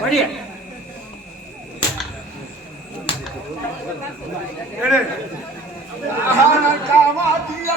படி எடு காமாத்திய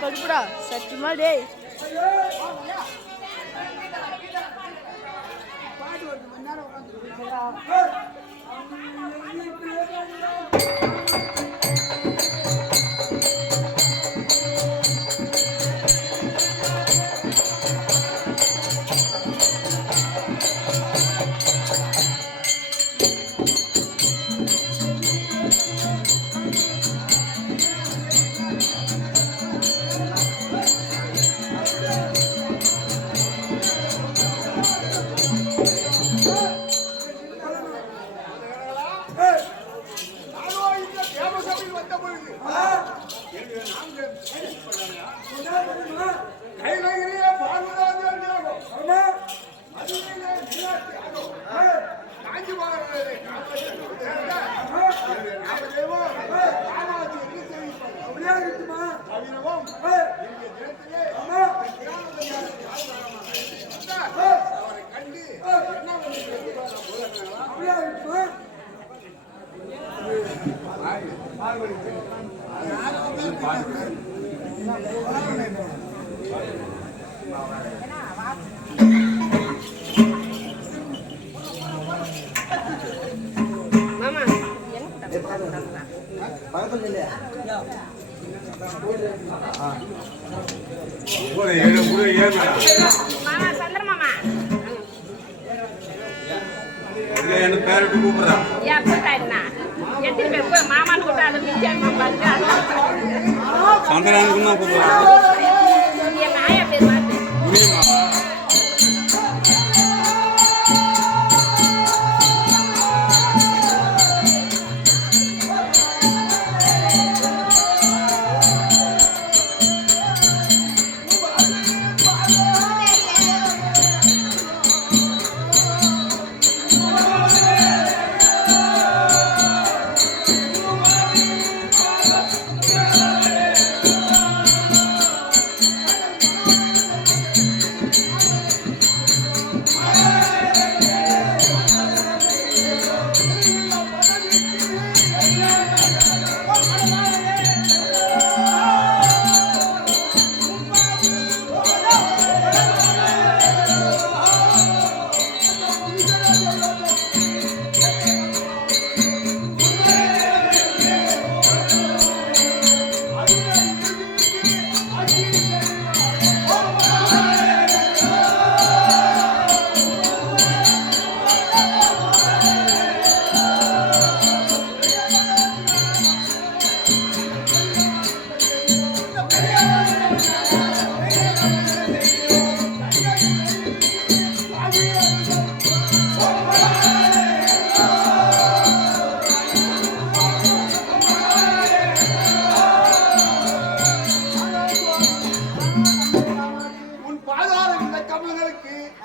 Pagpura, சத்தியமா டேய் பேரட்டு கூப்பிடுறா சந்திரனுக்கு தான் கூப்பிடுறா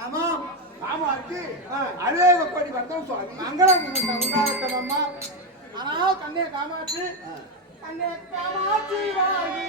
ஆமாம் காமாட்சி அநேக கோடி வந்தோம் சுவாமி மங்களம் உண்டாகட்டும் அம்மா. ஆனால் கண்ணே காமாட்சி கண்ணே காமாட்சி வாழி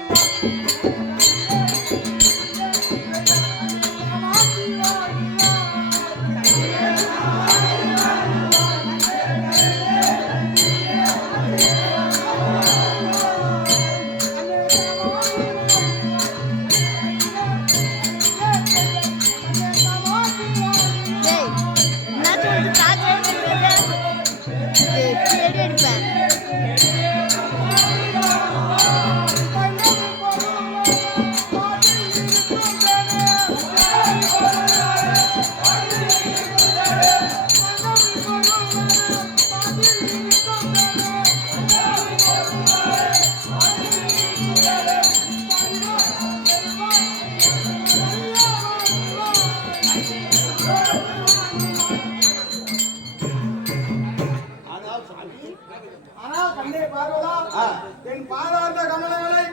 என் பாதார்த்த கமலங்களை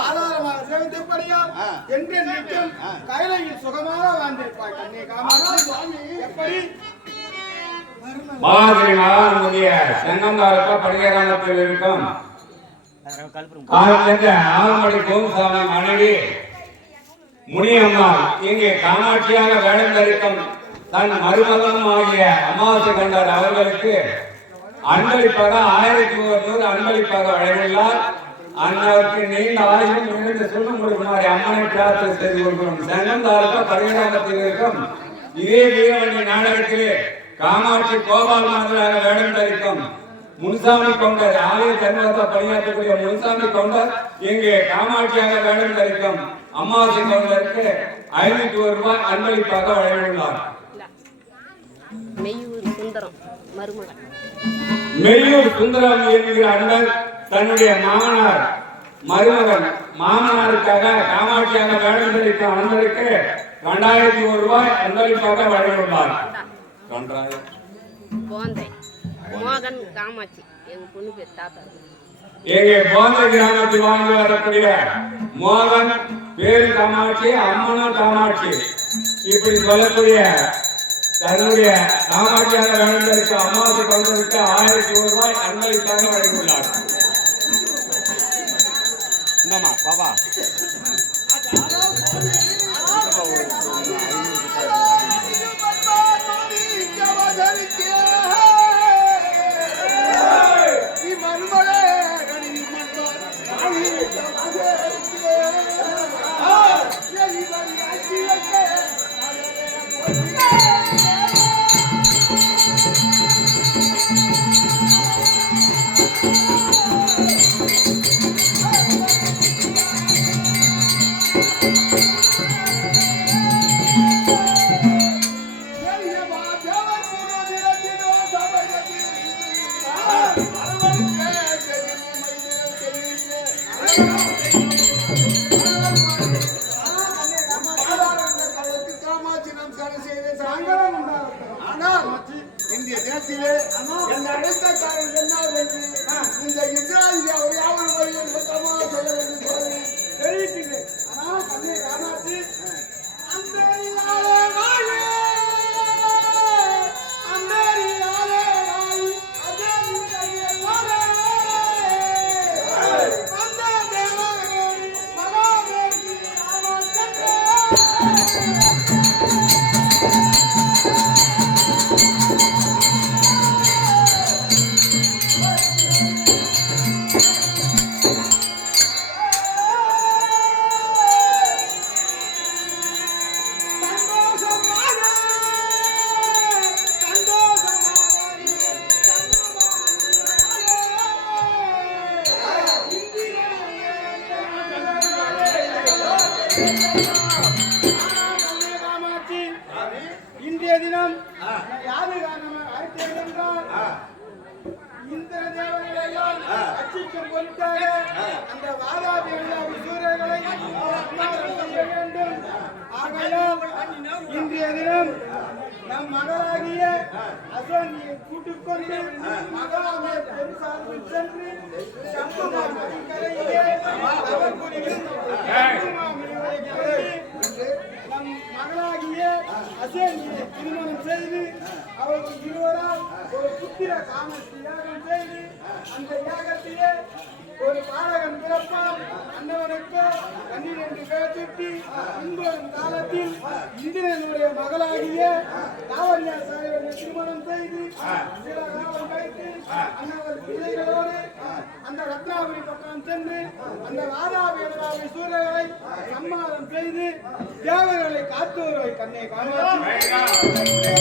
ஆதாரமாக சேவித்தபடியால் என்று நிற்கும் கைலையில் சுகமாக வாழ்ந்திருப்பாய் கண்ணே காமாட்சி. எப்படி பாரதிய சென்னந்தாரக்க பரிகாரத்தில் இருக்கும் ஆலமடி கோசாமி மனைவி முனியம்மாள் இங்கே காமாட்சியாக வேடம் தரிக்கும் தன் மருமகனும் ஆகிய அமாவாசை கொண்டார் அவர்களுக்கு அன்பளிப்பாக 1100 அன்பளிப்பாக வழங்கியுள்ளார். அன்னவருக்கு நீண்ட ஆயுளும் நிறைந்த சொல்லும் கொடுக்குமாறு அம்மனை பிரார்த்தனை செய்து கொள்கிறோம். சென்னந்தாரக்க பரிகாரத்தில் இருக்கும் இதே வீரவண்டி நாடகத்திலே காமாட்சி கோபால் மாதராக வேடம் தரிக்கும் முன்சாமி கவுண்டர் ஆலய தர்மத்தை பணியாற்றக்கூடிய முன்சாமி கவுண்டர் இங்கே காமாட்சியாக வேடம் தரிக்கும் அம்மாவாசை கவுண்டருக்கு 500 ரூபாய் அன்பளிப்பாக வழங்கியுள்ளார். மெய்யூர் சுந்தரம் என்கிற அண்ணன் தன்னுடைய மருமகன் மாமனாருக்காக காமாட்சியாக வேடம் தரிக்கும் அண்ணனுக்கு 2001 ரூபாய் அன்பளிப்பாக வழங்கியுள்ளார். மோகன் காமாட்சி எங்க பொண்ணு பேர் தாத்தா. எங்கே போந்த கிராமத்தில் வாழ்ந்து வரக்கூடிய மோகன் பேரு காமாட்சி அம்மனும் காமாட்சி இப்படி சொல்லக்கூடிய தன்னுடைய காமாட்சியாக வேண்டியிருக்க அம்மாவுக்கு கொண்டிருக்க 1001 ரூபாய் அன்பளிப்பாக வழங்கியுள்ளார். பாபா இந்திய தேசத்திலே என் அழைத்த காரணம் என்னவென்று இந்த இஸ்ராயல் அவர் யாவர் வழியில் மொத்தமாக சொல்ல வேண்டும் சொல்லி தெரிவிக்கின்றேன். ஆனால் கண்ணே காமாட்சி இன்றைய தினம் யாரு என்றால் இந்திர தேவர்கள் எல்லாம் ரட்சிக்கும் பொருட்டாக அந்த வாதாபி சூரியர்களை செய்ய வேண்டும். ஆகையால் இன்றைய தினம் நம் மகளாகிய அசோனியை கூட்டிக் கொண்டு மகளாகிய பெரு சார்பில் சென்று சம்புமா நதிக்கரையிலே அவர் புரியும் நம் மகளாகிய சேர்ந்து திருமணம் செய்து அவர்கள் இருவரால் ஒரு புத்திர காமஸ்ரீ யாகம் செய்து அந்த யாகத்திலே ஒரு பாலகன் பிறப்பால் அன்னவனுக்கு 12 பேர் சுட்டி பின்வரும் காலத்தில் இந்திரனுடைய மகளாகிய லாவண்யா சாயவனை திருமணம் செய்து சில காலம் கழித்து அன்னவர் பிள்ளைகளோடு அந்த ரத்னாபுரி பக்கம் சென்று அந்த வாதாபி சூரியர்களை சம்மாதம் செய்து தேவர்களை காத்தோரை கண்ணை காமாட்சி